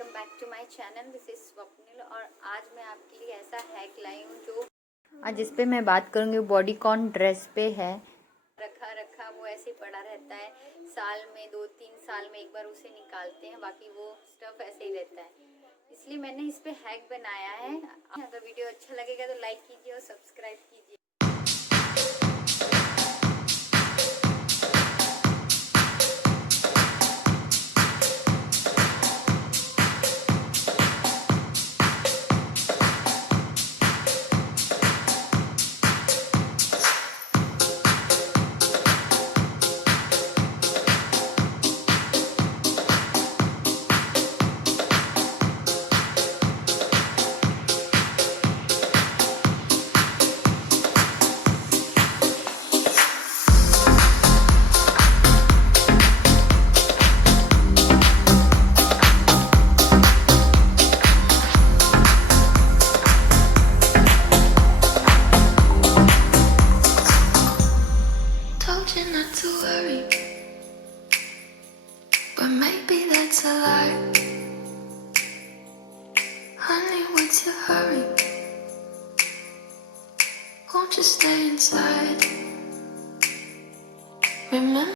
Welcome back to my channel. This is Swapnil और आज मैं आपके लिए ऐसा हैक लाई हूँ जो आज जिस पे मैं बात करूँगी बॉडीकॉन ड्रेस पे है। रखा वो ऐसे पड़ा रहता है, साल में 2-3 साल में एक बार उसे निकालते हैं, बाकी वो स्टफ ऐसे ही रहता है। इसलिए मैंने इस पे हैक बनाया है। अगर वीडियो अच्छा लगेगा तो लाइक कीजिए और सब्सक्राइब कीजिए। Told you not to worry, but maybe that's a lie. Honey, what's your hurry? Won't you stay inside? Remember